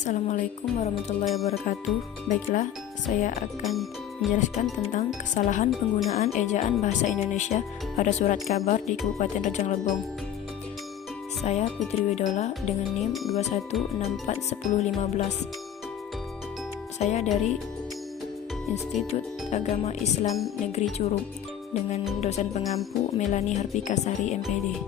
Assalamualaikum warahmatullahi wabarakatuh. Baiklah, saya akan menjelaskan tentang kesalahan penggunaan ejaan bahasa Indonesia pada surat kabar di Kabupaten Rejang Lebong. Saya Putri Widola dengan NIM 21641015. Saya dari Institut Agama Islam Negeri Curup dengan dosen pengampu Melani Harpikasari MPD.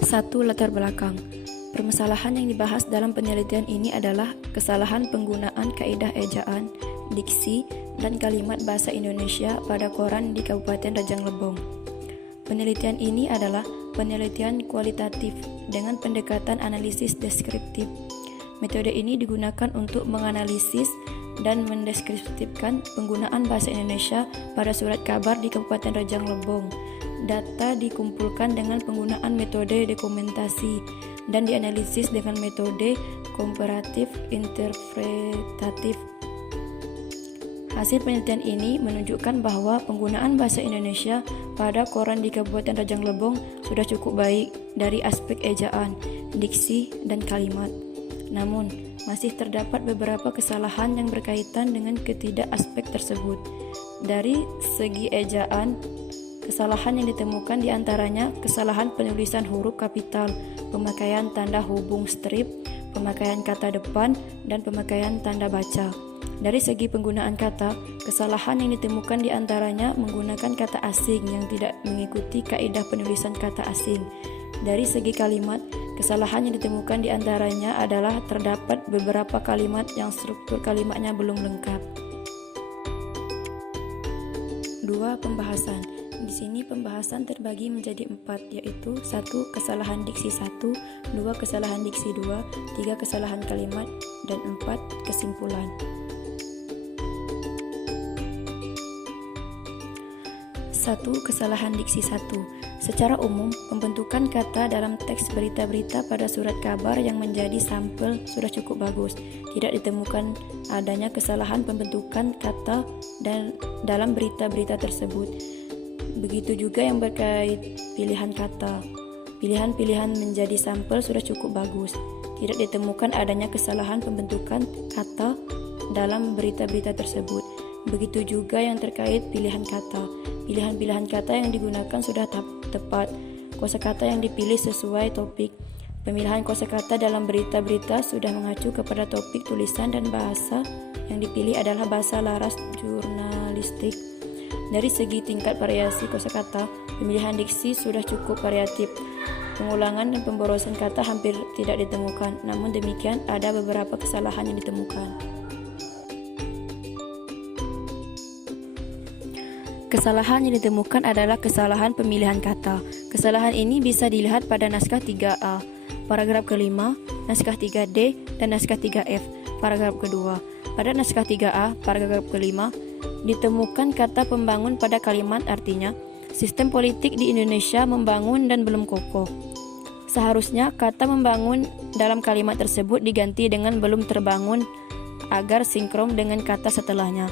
1. Latar belakang. Permasalahan yang dibahas dalam penelitian ini adalah kesalahan penggunaan kaidah ejaan, diksi, dan kalimat bahasa Indonesia pada koran di Kabupaten Rejang Lebong. Penelitian ini adalah penelitian kualitatif dengan pendekatan analisis deskriptif. Metode ini digunakan untuk menganalisis dan mendeskripsikan penggunaan bahasa Indonesia pada surat kabar di Kabupaten Rejang Lebong. Data dikumpulkan dengan penggunaan metode dokumentasi dan dianalisis dengan metode komparatif interpretatif. Hasil penelitian ini menunjukkan bahwa penggunaan bahasa Indonesia pada koran di Kabupaten Rejang Lebong sudah cukup baik dari aspek ejaan, diksi, dan kalimat. Namun, masih terdapat beberapa kesalahan yang berkaitan dengan ketidak aspek tersebut. Dari segi ejaan, kesalahan yang ditemukan diantaranya kesalalan penulisan huruf kapital, pemakaian tanda hubung strip, pemakaian kata depan, dan pemakaian tanda baca. Dari segi penggunaan kata, kesalahan yang ditemukan diantaranya menggunakan kata asing yang tidak mengikuti kaidah penulisan kata asing. Dari segi kalimat, kesalahan yang ditemukan diantaranya adalah terdapat beberapa kalimat yang struktur kalimatnya belum lengkap. 2. Pembahasan. Di sini pembahasan terbagi menjadi 4, yaitu 1. Kesalahan diksi 1, 2. Kesalahan diksi 2, 3. Kesalahan kalimat, dan 4. Kesimpulan. 1. Kesalahan diksi 1. Secara umum, pembentukan kata dalam teks berita-berita pada surat kabar yang menjadi sampel sudah cukup bagus. Tidak ditemukan adanya kesalahan pembentukan kata dan dalam berita-berita tersebut. Begitu juga yang berkait pilihan kata. Pilihan-pilihan menjadi sampel sudah cukup bagus. Tidak ditemukan adanya kesalahan pembentukan kata dalam berita-berita tersebut. Begitu juga yang terkait pilihan kata. Pilihan-pilihan kata yang digunakan sudah tepat. Kosakata yang dipilih sesuai topik. Pemilihan kosakata dalam berita-berita sudah mengacu kepada topik tulisan dan bahasa yang dipilih adalah bahasa laras jurnalistik. Dari segi tingkat variasi kosakata, pemilihan diksi sudah cukup variatif. Pengulangan dan pemborosan kata hampir tidak ditemukan. Namun demikian, ada beberapa kesalahan yang ditemukan. Kesalahan yang ditemukan adalah kesalahan pemilihan kata. Kesalahan ini bisa dilihat pada naskah 3A, paragraf kelima, naskah 3D, dan naskah 3F, paragraf kedua. Pada naskah 3A, paragraf kelima, ditemukan kata pembangun pada kalimat, artinya sistem politik di Indonesia membangun dan belum kokoh. Seharusnya kata membangun dalam kalimat tersebut diganti dengan belum terbangun agar sinkron dengan kata setelahnya.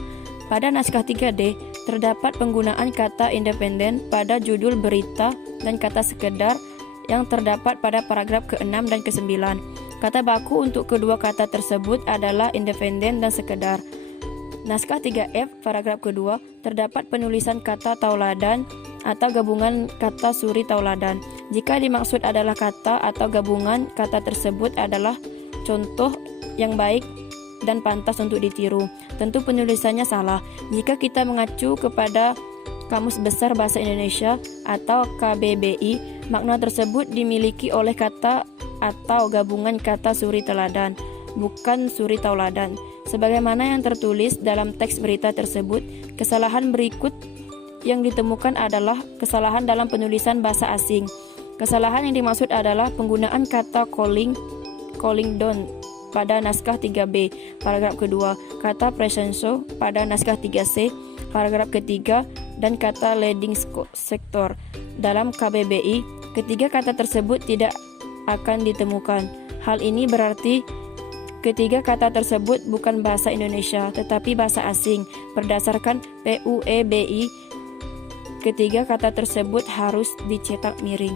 Pada naskah 3D, terdapat penggunaan kata independen pada judul berita dan kata sekedar yang terdapat pada paragraf ke-6 dan ke-9. Kata baku untuk kedua kata tersebut adalah independen dan sekedar. Naskah 3F, paragraf kedua, terdapat penulisan kata tauladan atau gabungan kata suri tauladan. Jika dimaksud adalah kata atau gabungan kata tersebut adalah contoh yang baik dan pantas untuk ditiru. Tentu penulisannya salah. Jika kita mengacu kepada Kamus Besar Bahasa Indonesia atau KBBI, makna tersebut dimiliki oleh kata atau gabungan kata suri teladan, bukan suri tauladan. Sebagaimana yang tertulis dalam teks berita tersebut, kesalahan berikut yang ditemukan adalah kesalahan dalam penulisan bahasa asing. Kesalahan yang dimaksud adalah penggunaan kata calling down pada naskah 3B, paragraf kedua, kata presenso pada naskah 3C, paragraf ketiga, dan kata leading sector dalam KBBI. Ketiga kata tersebut tidak akan ditemukan. Hal ini berarti ketiga kata tersebut bukan bahasa Indonesia, tetapi bahasa asing. Berdasarkan PUEBI, ketiga kata tersebut harus dicetak miring.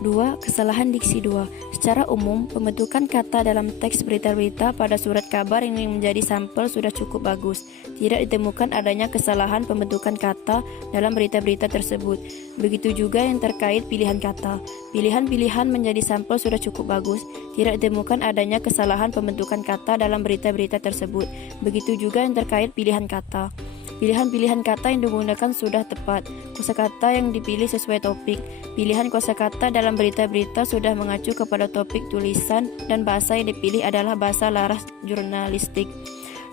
2. Kesalahan diksi 2. Secara umum, pembentukan kata dalam teks berita-berita pada surat kabar yang menjadi sampel sudah cukup bagus. Tidak ditemukan adanya kesalahan pembentukan kata dalam berita-berita tersebut. Begitu juga yang terkait pilihan kata. Pilihan-pilihan menjadi sampel sudah cukup bagus. Tidak ditemukan adanya kesalahan pembentukan kata dalam berita-berita tersebut. Begitu juga yang terkait pilihan kata. Pilihan-pilihan kata yang digunakan sudah tepat. Kosakata yang dipilih sesuai topik. Pilihan kosakata dalam berita-berita sudah mengacu kepada topik tulisan dan bahasa yang dipilih adalah bahasa laras jurnalistik.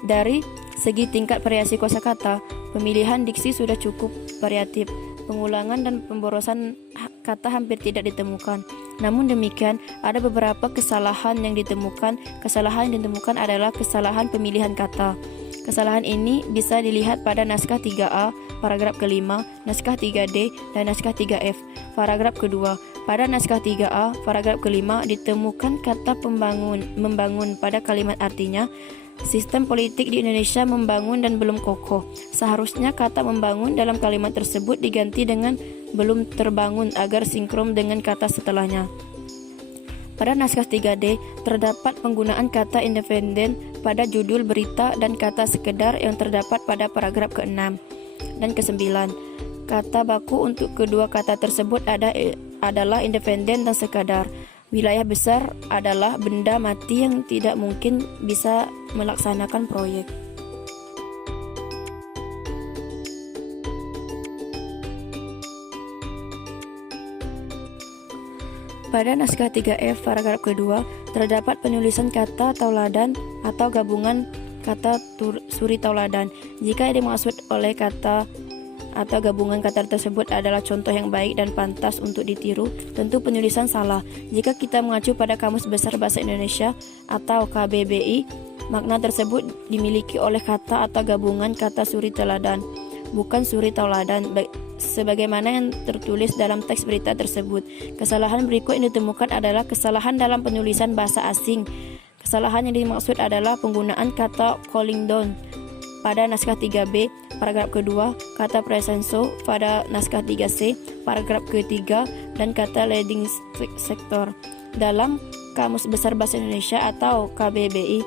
Dari segi tingkat variasi kosakata, pemilihan diksi sudah cukup variatif. Pengulangan dan pemborosan kata hampir tidak ditemukan. Namun demikian, ada beberapa kesalahan yang ditemukan. Kesalahan yang ditemukan adalah kesalahan pemilihan kata. Kesalahan ini bisa dilihat pada naskah 3A, paragraf kelima, naskah 3D, dan naskah 3F. Paragraf kedua, pada naskah 3A, paragraf kelima ditemukan kata membangun pada kalimat artinya, sistem politik di Indonesia membangun dan belum kokoh. Seharusnya kata membangun dalam kalimat tersebut diganti dengan belum terbangun agar sinkron dengan kata setelahnya. Pada naskah 3D, terdapat penggunaan kata independen pada judul berita dan kata sekedar yang terdapat pada paragraf ke-6 dan ke-9. Kata baku untuk kedua kata tersebut adalah independen dan sekadar. Wilayah besar adalah benda mati yang tidak mungkin bisa melaksanakan proyek. Pada naskah 3F paragraf kedua, terdapat penulisan kata tauladan atau gabungan kata suri tauladan. Jika yang dimaksud oleh kata atau gabungan kata tersebut adalah contoh yang baik dan pantas untuk ditiru, tentu penulisan salah. Jika kita mengacu pada Kamus Besar Bahasa Indonesia atau KBBI, makna tersebut dimiliki oleh kata atau gabungan kata suri tauladan, bukan suri tauladan, sebagaimana yang tertulis dalam teks berita tersebut. Kesalahan berikut yang ditemukan adalah kesalahan dalam penulisan bahasa asing. Kesalahan yang dimaksud adalah penggunaan kata calling down pada naskah 3B, paragraf kedua, kata presenso pada naskah 3C, paragraf ketiga, dan kata leading sector. Dalam Kamus Besar Bahasa Indonesia atau KBBI,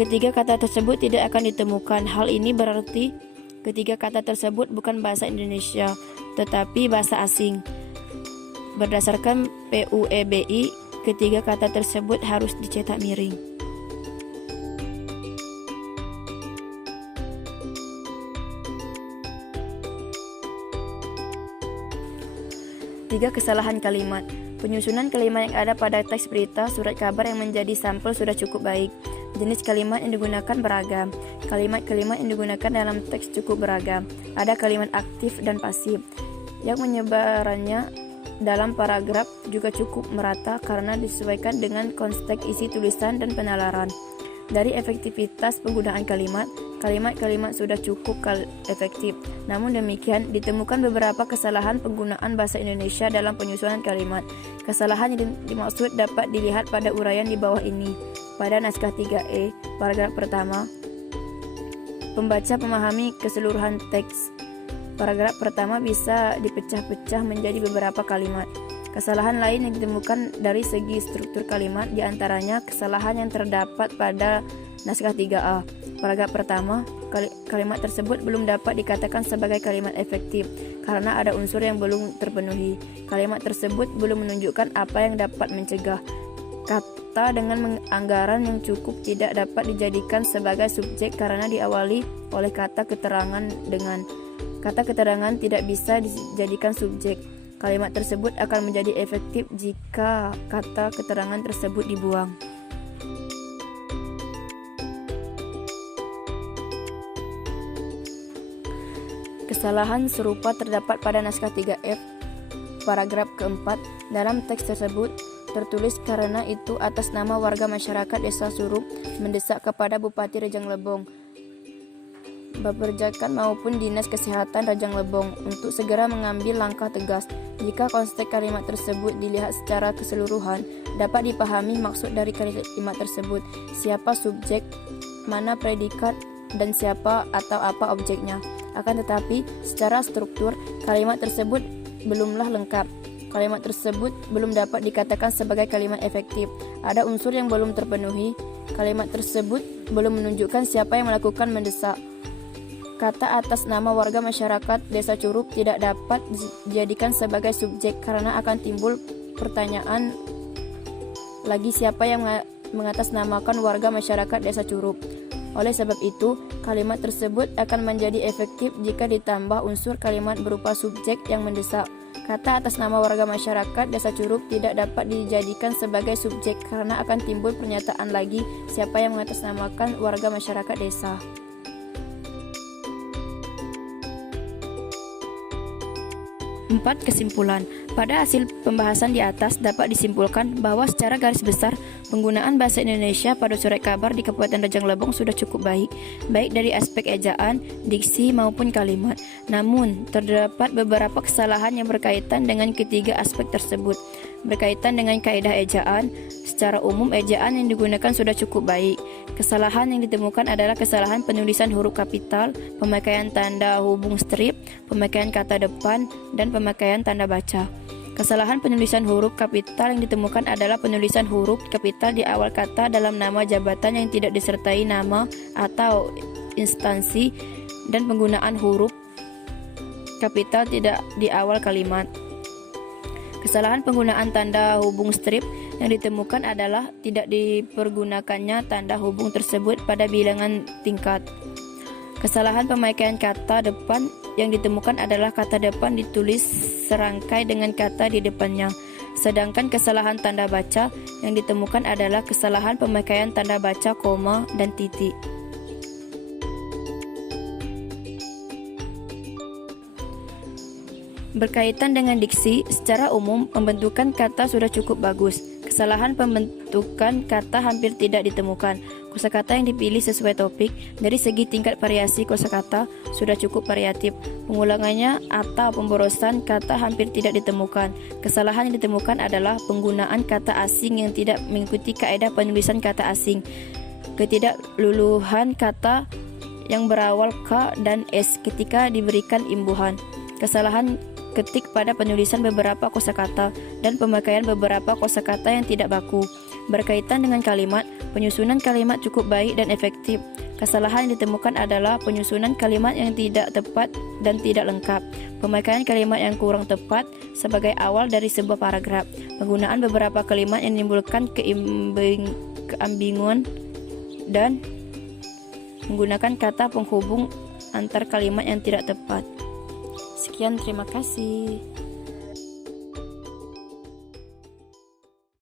ketiga kata tersebut tidak akan ditemukan. Hal ini berarti ketiga kata tersebut bukan bahasa Indonesia, tetapi bahasa asing. Berdasarkan PUEBI, ketiga kata tersebut harus dicetak miring. Tiga kesalahan kalimat. Penyusunan kalimat yang ada pada teks berita, surat kabar yang menjadi sampel sudah cukup baik. Jenis kalimat yang digunakan beragam. Kalimat-kalimat yang digunakan dalam teks cukup beragam. Ada kalimat aktif dan pasif. Yang menyebarannya dalam paragraf juga cukup merata karena disesuaikan dengan konteks isi tulisan dan penalaran. Dari efektivitas penggunaan kalimat, kalimat-kalimat sudah cukup efektif. Namun demikian, ditemukan beberapa kesalahan penggunaan bahasa Indonesia dalam penyusunan kalimat. Kesalahan yang dimaksud dapat dilihat pada uraian di bawah ini. Pada naskah 3E, paragraf pertama, pembaca memahami keseluruhan teks. Paragraf pertama bisa dipecah-pecah menjadi beberapa kalimat. Kesalahan lain yang ditemukan dari segi struktur kalimat, diantaranya kesalahan yang terdapat pada naskah 3A. Paragraf pertama, kalimat tersebut belum dapat dikatakan sebagai kalimat efektif karena ada unsur yang belum terpenuhi. Kalimat tersebut belum menunjukkan apa yang dapat mencegah. Kata dengan anggaran yang cukup tidak dapat dijadikan sebagai subjek karena diawali oleh kata keterangan dengan. Kata keterangan tidak bisa dijadikan subjek. Kalimat tersebut akan menjadi efektif jika kata keterangan tersebut dibuang. Kesalahan serupa terdapat pada naskah 3F, paragraf keempat. Dalam teks tersebut tertulis karena itu atas nama warga masyarakat Desa Surup mendesak kepada Bupati Rejang Lebong, Baperjakan maupun Dinas Kesehatan Rejang Lebong untuk segera mengambil langkah tegas. Jika konteks kalimat tersebut dilihat secara keseluruhan, dapat dipahami maksud dari kalimat tersebut, siapa subjek, mana predikat, dan siapa atau apa objeknya. Akan tetapi, secara struktur, kalimat tersebut belumlah lengkap. Kalimat tersebut belum dapat dikatakan sebagai kalimat efektif. Ada unsur yang belum terpenuhi. Kalimat tersebut belum menunjukkan siapa yang melakukan mendesak. Kata atas nama warga masyarakat Desa Curup tidak dapat dijadikan sebagai subjek karena akan timbul pertanyaan lagi siapa yang mengatasnamakan warga masyarakat Desa Curup. Oleh sebab itu, kalimat tersebut akan menjadi efektif jika ditambah unsur kalimat berupa subjek yang mendesak. Kata atas nama warga masyarakat Desa Curup tidak dapat dijadikan sebagai subjek karena akan timbul pernyataan lagi siapa yang mengatasnamakan warga masyarakat desa. 4. Kesimpulan. Pada hasil pembahasan di atas dapat disimpulkan bahwa secara garis besar penggunaan bahasa Indonesia pada surat kabar di Kabupaten Rejang Lebong sudah cukup baik dari aspek ejaan, diksi maupun kalimat. Namun, terdapat beberapa kesalahan yang berkaitan dengan ketiga aspek tersebut. Berkaitan dengan kaidah ejaan, secara umum ejaan yang digunakan sudah cukup baik. Kesalahan yang ditemukan adalah kesalahan penulisan huruf kapital, pemakaian tanda hubung strip, pemakaian kata depan, dan pemakaian tanda baca. Kesalahan penulisan huruf kapital yang ditemukan adalah penulisan huruf kapital di awal kata dalam nama jabatan yang tidak disertai nama atau instansi dan penggunaan huruf kapital tidak di awal kalimat. Kesalahan penggunaan tanda hubung strip yang ditemukan adalah tidak dipergunakannya tanda hubung tersebut pada bilangan tingkat. Kesalahan pemakaian kata depan yang ditemukan adalah kata depan ditulis serangkai dengan kata di depannya. Sedangkan kesalahan tanda baca yang ditemukan adalah kesalahan pemakaian tanda baca koma dan titik. Berkaitan dengan diksi, secara umum pembentukan kata sudah cukup bagus. Kesalahan pembentukan kata hampir tidak ditemukan. Kosakata yang dipilih sesuai topik. Dari segi tingkat variasi kosakata sudah cukup variatif. Pengulangannya atau pemborosan kata hampir tidak ditemukan. Kesalahan yang ditemukan adalah penggunaan kata asing yang tidak mengikuti kaidah penulisan kata asing. Ketidakluluhan kata yang berawal K dan S ketika diberikan imbuhan. Kesalahan ketik pada penulisan beberapa kosakata dan pemakaian beberapa kosakata yang tidak baku. Berkaitan dengan kalimat, penyusunan kalimat cukup baik dan efektif. Kesalahan yang ditemukan adalah penyusunan kalimat yang tidak tepat dan tidak lengkap, pemakaian kalimat yang kurang tepat sebagai awal dari sebuah paragraf, penggunaan beberapa kalimat yang menimbulkan keambinguan dan menggunakan kata penghubung antar kalimat yang tidak tepat. Sekian, terima kasih.